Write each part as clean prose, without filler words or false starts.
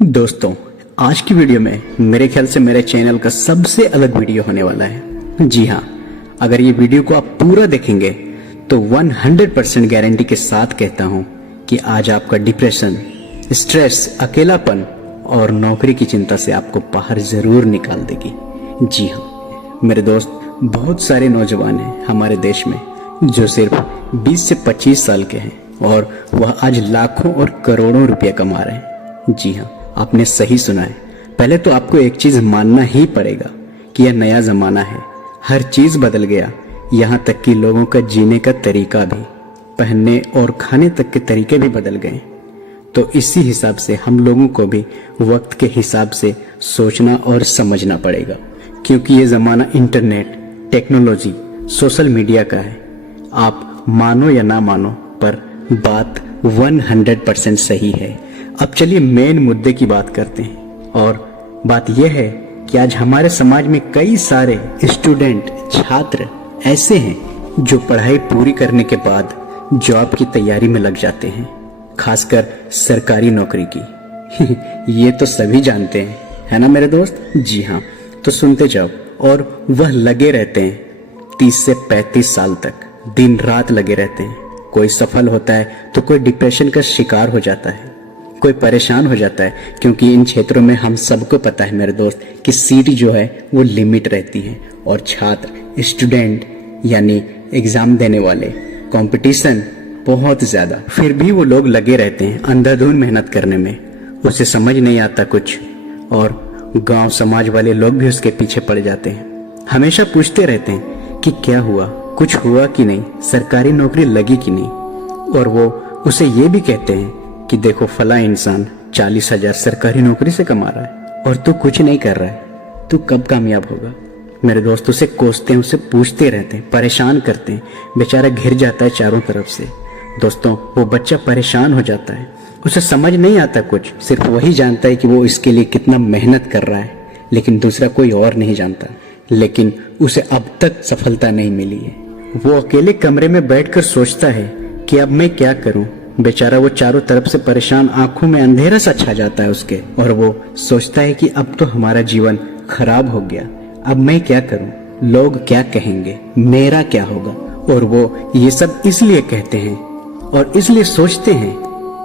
दोस्तों, आज की वीडियो में मेरे ख्याल से मेरे चैनल का सबसे अलग वीडियो होने वाला है। जी हाँ, अगर ये वीडियो को आप पूरा देखेंगे तो 100% गारंटी के साथ कहता हूँ कि आज आपका डिप्रेशन, स्ट्रेस, अकेलापन और नौकरी की चिंता से आपको बाहर जरूर निकाल देगी। जी हाँ मेरे दोस्त, बहुत सारे नौजवान हैं हमारे देश में जो सिर्फ 20 से 25 साल के हैं और वह आज लाखों और करोड़ों रुपया कमा रहे हैं। जी हाँ, आपने सही सुना है। पहले तो आपको एक चीज मानना ही पड़ेगा कि यह नया जमाना है। हर चीज बदल गया, यहाँ तक कि लोगों का जीने का तरीका भी, पहनने और खाने तक के तरीके भी बदल गए। तो इसी हिसाब से हम लोगों को भी वक्त के हिसाब से सोचना और समझना पड़ेगा, क्योंकि ये जमाना इंटरनेट, टेक्नोलॉजी, सोशल मीडिया का है। आप मानो या ना मानो, पर बात 100% सही है। अब चलिए मेन मुद्दे की बात करते हैं, और बात यह है कि आज हमारे समाज में कई सारे स्टूडेंट, छात्र ऐसे हैं जो पढ़ाई पूरी करने के बाद जॉब की तैयारी में लग जाते हैं, खासकर सरकारी नौकरी की। ये तो सभी जानते हैं, है ना मेरे दोस्त? जी हाँ, तो सुनते जाओ। और वह लगे रहते हैं 30 से 35 साल तक, दिन रात लगे रहते हैं। कोई सफल होता है तो कोई डिप्रेशन का शिकार हो जाता है, कोई परेशान हो जाता है, क्योंकि इन क्षेत्रों में हम सबको पता है मेरे दोस्त कि सीट जो है वो लिमिट रहती है, और छात्र, स्टूडेंट यानी एग्जाम देने वाले, कंपटीशन बहुत ज्यादा। फिर भी वो लोग लगे रहते हैं अंधाधुंध मेहनत करने में। उसे समझ नहीं आता कुछ, और गांव समाज वाले लोग भी उसके पीछे पड़ जाते हैं। हमेशा पूछते रहते हैं कि क्या हुआ, कुछ हुआ कि नहीं, सरकारी नौकरी लगी कि नहीं। और वो उसे ये भी कहते हैं कि देखो फला इंसान 40,000 सरकारी नौकरी से कमा रहा है और तू कुछ नहीं कर रहा है, तू कब कामयाब होगा। मेरे दोस्त उसे कोसते हैं, उसे पूछते रहते हैं, परेशान करते हैं। बेचारा घिर जाता है चारों तरफ से। दोस्तों, वो बच्चा परेशान हो जाता है, उसे समझ नहीं आता कुछ, सिर्फ वही जानता है कि वो इसके लिए कितना मेहनत कर रहा है, लेकिन दूसरा कोई और नहीं जानता। लेकिन उसे अब तक सफलता नहीं मिली है। वो अकेले कमरे में बैठकर सोचता है कि अब मैं क्या करूं। बेचारा वो चारों तरफ से परेशान, आंखों में अंधेरा सा छा जाता है उसके, और वो सोचता है कि अब तो हमारा जीवन खराब हो गया, अब मैं क्या करूं, लोग क्या कहेंगे, मेरा क्या होगा। और वो ये सब इसलिए कहते हैं और इसलिए सोचते हैं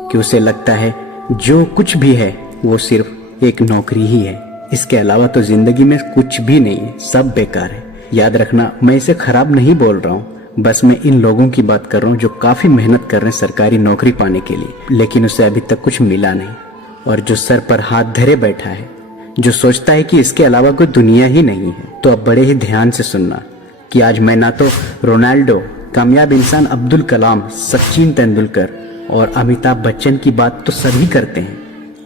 कि उसे लगता है जो कुछ भी है वो सिर्फ एक नौकरी ही है, इसके अलावा तो जिंदगी में कुछ भी नहीं है, सब बेकार है। याद रखना, मैं इसे खराब नहीं बोल रहा हूँ, बस मैं इन लोगों की बात कर रहा हूँ जो काफी मेहनत कर रहे हैं सरकारी नौकरी पाने के लिए, लेकिन उसे अभी तक कुछ मिला नहीं, और जो सर पर हाथ धरे बैठा है, जो सोचता है कि इसके अलावा कोई दुनिया ही नहीं है। तो अब बड़े ही ध्यान से सुनना कि आज मैं ना तो रोनाल्डो, कामयाब इंसान अब्दुल कलाम, सचिन तेंदुलकर और अमिताभ बच्चन की बात तो सभी करते हैं,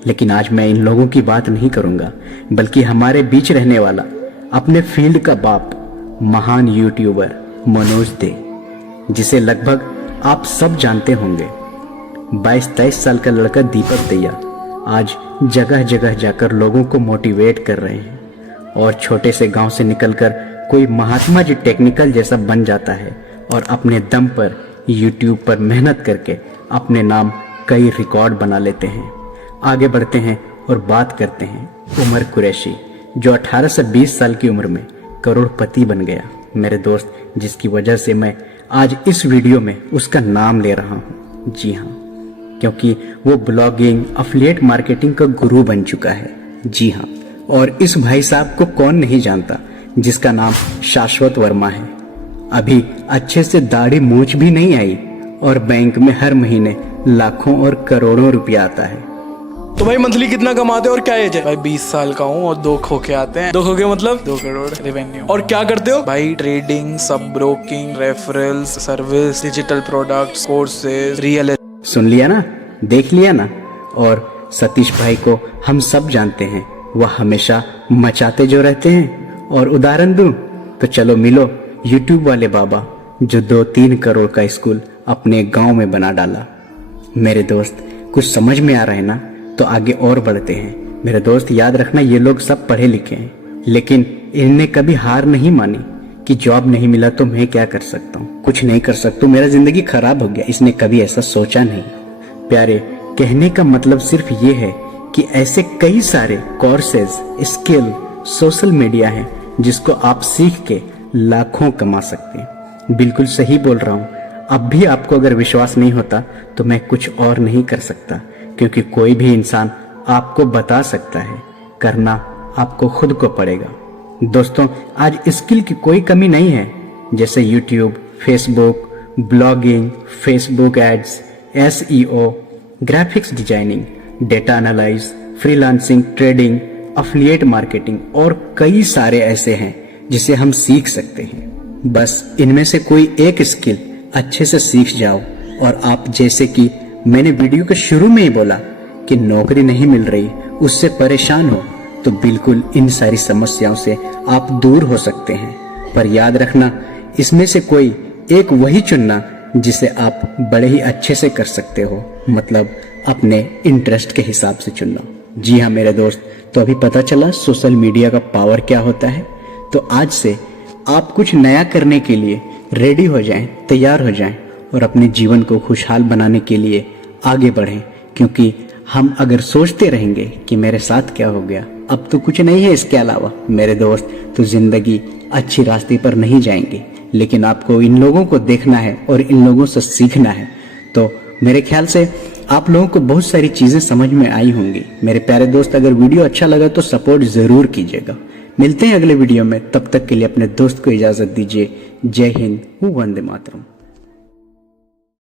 लेकिन आज मैं इन लोगों की बात नहीं करूंगा, बल्कि हमारे बीच रहने वाला, अपने फील्ड का बाप, महान यूट्यूबर मनोज दे, जिसे लगभग आप सब जानते होंगे। 22-23 साल का लड़का दीपक दैया आज जगह जगह जाकर लोगों को मोटिवेट कर रहे हैं, और छोटे से गांव से निकलकर कोई महात्मा जी टेक्निकल जैसा बन जाता है, और अपने दम पर यूट्यूब पर मेहनत करके अपने नाम कई रिकॉर्ड बना लेते हैं। आगे बढ़ते हैं और बात करते हैं उमर कुरैशी, जो 18 से 20 साल की उम्र में करोड़पति बन गया मेरे दोस्त, जिसकी वजह से मैं आज इस वीडियो में उसका नाम ले रहा हूँ। जी हाँ, क्योंकि वो ब्लॉगिंग, अफिलिएट मार्केटिंग का गुरु बन चुका है। जी हाँ, और इस भाई साहब को कौन नहीं जानता, जिसका नाम शाश्वत वर्मा है। अभी अच्छे से दाढ़ी मूंछ भी नहीं आई, और बैंक में हर महीने लाखों और करोड़ों रुपया आता है। तो भाई मंथली कितना कमाते हो और क्या एज है? भाई 20 साल का हूँ और 2 खोखे आते हैं। 2 खोखे मतलब 2 करोड़ रेवेन्यू। और क्या करते हो? भाई ट्रेडिंग, सब broking, referrals, service, digital products, courses, real. सुन लिया ना, देख लिया ना। और सतीश भाई को हम सब जानते हैं, वह हमेशा मचाते जो रहते हैं। और उदाहरण दूं तो चलो मिलो, यूट्यूब वाले बाबा जो 2-3 करोड़ का स्कूल अपने गांव में बना डाला। मेरे दोस्त, कुछ समझ में आ रहा है ना? तो आगे और बढ़ते हैं। मेरे दोस्त, याद रखना, ये लोग सब पढ़े लिखे हैं, लेकिन इन्हें कभी हार नहीं मानी कि जॉब नहीं मिला तो मैं क्या कर सकता हूँ, कुछ नहीं कर सकता, मेरा जिंदगी खराब हो गया। इसने कभी ऐसा सोचा नहीं। प्यारे, कहने का मतलब सिर्फ ये है कि ऐसे कई सारे कोर्सेज, स्किल, सोशल मीडिया है जिसको आप सीख के लाखों कमा सकते हैं। बिल्कुल सही बोल रहा हूँ। अब भी आपको अगर विश्वास नहीं होता तो मैं कुछ और नहीं कर सकता, क्योंकि कोई भी इंसान आपको बता सकता है, करना आपको खुद को पड़ेगा। दोस्तों, आज स्किल की कोई कमी नहीं है, जैसे YouTube, Facebook, blogging, Facebook ads, SEO, graphics designing, data analyse, freelancing, trading, affiliate marketing और कई सारे ऐसे हैं जिसे हम सीख सकते हैं। बस इनमें से कोई एक स्किल अच्छे से सीख जाओ और आप, जैसे कि मैंने वीडियो के शुरू में ही बोला कि नौकरी नहीं मिल रही, उससे परेशान हो, तो बिल्कुल इन सारी समस्याओं से आप दूर हो सकते हैं। पर याद रखना, इसमें से कोई एक वही चुनना जिसे आप बड़े ही अच्छे से कर सकते हो, मतलब अपने इंटरेस्ट के हिसाब से चुनना। जी हाँ मेरे दोस्त, तो अभी पता चला सोशल मीडिया का पावर क्या होता है। तो आज से आप कुछ नया करने के लिए रेडी हो जाएं, तैयार हो जाएं और अपने जीवन को खुशहाल बनाने के लिए आगे बढ़ें। क्योंकि हम अगर सोचते रहेंगे कि मेरे साथ क्या हो गया, अब तो कुछ नहीं है इसके अलावा मेरे दोस्त, तो जिंदगी अच्छी रास्ते पर नहीं जाएंगी। लेकिन आपको इन लोगों को देखना है और इन लोगों से सीखना है। तो मेरे ख्याल से आप लोगों को बहुत सारी चीजें समझ में आई होंगी। मेरे प्यारे दोस्त, अगर वीडियो अच्छा लगा तो सपोर्ट जरूर कीजिएगा। मिलते हैं अगले वीडियो में, तब तक के लिए अपने दोस्त को इजाजत दीजिए। जय हिंद, वंदे मातरम।